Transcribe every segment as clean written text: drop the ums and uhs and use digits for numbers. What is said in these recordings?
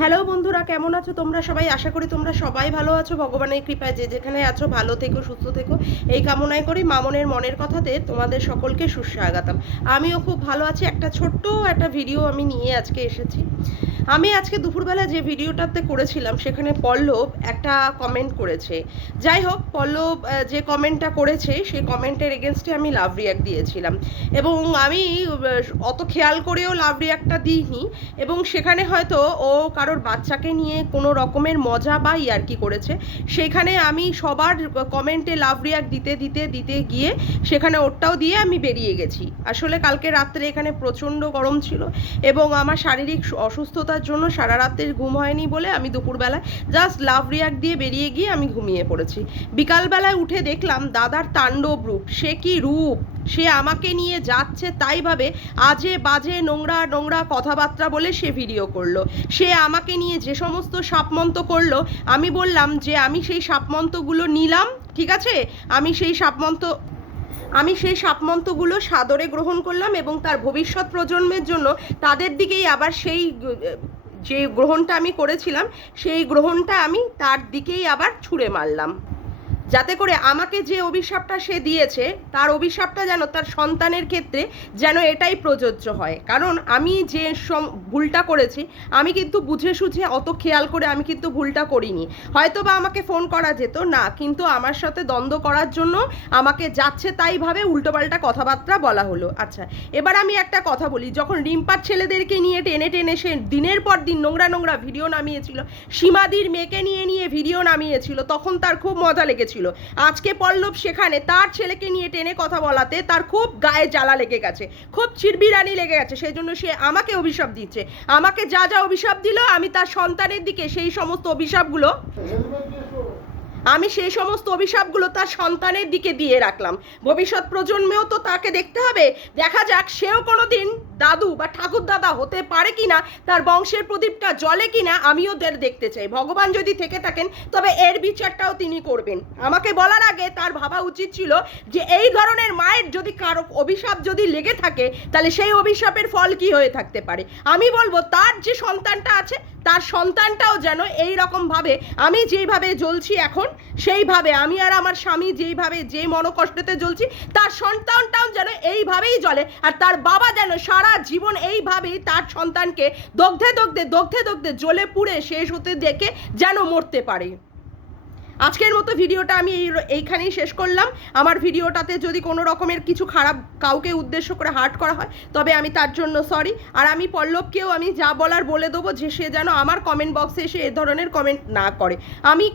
Hello বন্ধুরা, কেমন আছো তোমরা সবাই? আশা করি তোমরা সবাই ভালো আছো। ভগবানের কৃপায় যে যেখানে আছো ভালো থেকো, সুস্থ থেকো, এই কামনাই করি। মামনের মনের কথাতে তোমাদের সকলকে সুস্বাগতম। আমিও খুব ভালো আছি। একটা ছোট্ট একটা ভিডিও আমি নিয়ে আজকে এসেছি। আমি আজকে দুপুরবেলা যে ভিডিওটাতে করেছিলাম সেখানে পল্লব একটা কমেন্ট করেছে। যাই হোক, পল্লব যে কমেন্টটা করেছে সেই কমেন্টের এগেনস্টে আমি লাভ রিয়াক্ট দিয়েছিলাম, এবং আমি অত খেয়াল করেও লাভ রিয়াক্টটা দিইনি, এবং সেখানে হয়তো ও কারোর বাচ্চাকে নিয়ে কোনো রকমের মজা বা ইয়ার্কি করেছে। সেখানে আমি সবার কমেন্টে লাভ রিয়াক্ট দিতে দিতে দিতে গিয়ে সেখানে ওরটাও দিয়ে আমি বেরিয়ে গেছি। আসলে কালকে রাত্রে এখানে প্রচণ্ড গরম ছিল, এবং আমার শারীরিক অসুস্থতার জন্য সারা রাতের ঘুম হয়নি বলে আমি দুপুরবেলায় জাস্ট লাভ রিয়াক্ট দিয়ে বেরিয়ে গিয়ে আমি ঘুমিয়ে পড়েছি। বিকালবেলায় উঠে দেখলাম দাদার তাণ্ডব রূপ। সে কি রূপ! সে আমাকে নিয়ে যাচ্ছে তাই ভাবে আজে বাজে নোংরা নোংরা কথাবার্তা বলে সে ভিডিও করলো। সে আমাকে নিয়ে যে সমস্ত সাপমন্ত করলো, আমি বললাম যে আমি সেই সাপমন্তগুলো নিলাম, ঠিক আছে, আমি সেই সাপমন্তগুলো সাদরে গ্রহণ করলাম, এবং তার ভবিষ্যৎ প্রজন্মের জন্য তাদের দিকেই আবার সেই যে গ্রহণটা আমি করেছিলাম সেই গ্রহণটা আমি তার দিকেই আবার ছুঁড়ে মারলাম, যাতে করে আমাকে যে অভিশাপটা সে দিয়েছে তার অভিশাপটা যেন তার সন্তানের ক্ষেত্রে যেন এটাই প্রযোজ্য হয়। কারণ আমি যে ভুলটা করেছি, আমি কিন্তু বুঝে সুঝে অত খেয়াল করে আমি কিন্তু ভুলটা করিনি। হয়তো বা আমাকে ফোন করা যেত না, কিন্তু আমার সাথে দ্বন্দ্ব করার জন্য আমাকে যাচ্ছে তাইভাবে উল্টোপাল্টা কথাবার্তা বলা হলো। আচ্ছা, এবার আমি একটা কথা বলি। যখন রিম্পার ছেলেদেরকে নিয়ে টেনে টেনে সে দিনের পর দিন নোংরা নোংরা ভিডিও নামিয়েছিল, সীমাদির মেয়েকে নিয়ে নিয়ে ভিডিও নামিয়েছিল, তখন তার খুব মজা লেগেছিল। আজকে পল্লব সেখানে তার ছেলেকে নিয়ে টেনে কথা বলাতে তার খুব গায়ে জ্বালা লেগে গেছে, খুব চিরবিরানি লেগে গেছে। সেই জন্য সে আমাকে অভিশাপ দিচ্ছে। আমাকে যা যা অভিশাপ দিল, আমি তার সন্তানের দিকে সেই সমস্ত অভিশাপগুলো তার সন্তানের দিকে দিয়ে রাখলাম। ভবিষ্যৎ প্রজন্মেও তো তাকে দেখতে হবে। দেখা যাক সেও কোনোদিন দাদু বা ঠাকুর দাদা হতে পারে কিনা, তার বংশের প্রদীপটা জ্বলে কিনা, আমিও দেখতে চাই। ভগবান যদি থেকে থাকেন তবে এর বিচারটাও তিনি করবেন। আমাকে বলার আগে তার ভাবা উচিত ছিল যে এই ধরনের মায়ের যদি কারো অভিশাপ যদি লেগে থাকে, তাহলে সেই অভিশাপের ফল কি হয়ে থাকতে পারে। আমি বলবো তার যে সন্তানটা আছে তার সন্তানটাও যেন এই রকমভাবে, আমি যেইভাবে জ্বলছি এখন সেইভাবে, আমি আর আমার স্বামী যেইভাবে যে মনোকষ্টতে জ্বলছি, তার সন্তানটাও যেন এইভাবেই জ্বলে, আর তার বাবা যেন সারা জীবন এইভাবেই তার সন্তানকে দগ্ধে দগ্ধে দগ্ধে দগ্ধে জ্বলে পুড়ে শেষ হতে দেখে যেন মরতে পারে। আজকের মতো ভিডিওটা আমি এইখানেই শেষ করলাম। আমার ভিডিওটাতে যদি কোনো রকমের কিছু খারাপ কাউকে উদ্দেশ্য করে হার্ট করা হয় তবে আমি তার জন্য সরি। আর আমি পল্লবকেও আমি যা বলার বলে দেবো যে সে যেন আমার কমেন্ট বক্সে এসে এ ধরনের কমেন্ট না করে। আমি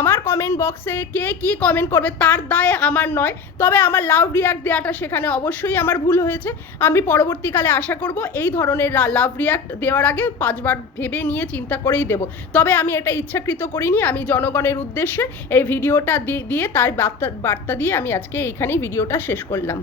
আমার কমেন্ট বক্সে কে কী কমেন্ট করবে তার দায় আমার নয়, তবে আমার লাভ রিয়াক্ট দেওয়াটা সেখানে অবশ্যই আমার ভুল হয়েছে। আমি পরবর্তীকালে আশা করব এই ধরনের লাভ রিয়াক্ট দেওয়ার আগে 5 বার ভেবে নিয়ে চিন্তা করেই দেব। তবে আমি এটা ইচ্ছাকৃত করিনি। আমি জনগণের উদ্দেশ্যে এই ভিডিওটা দিয়ে তার বার্তা দিয়ে আমি আজকে এইখানেই ভিডিওটা শেষ করলাম।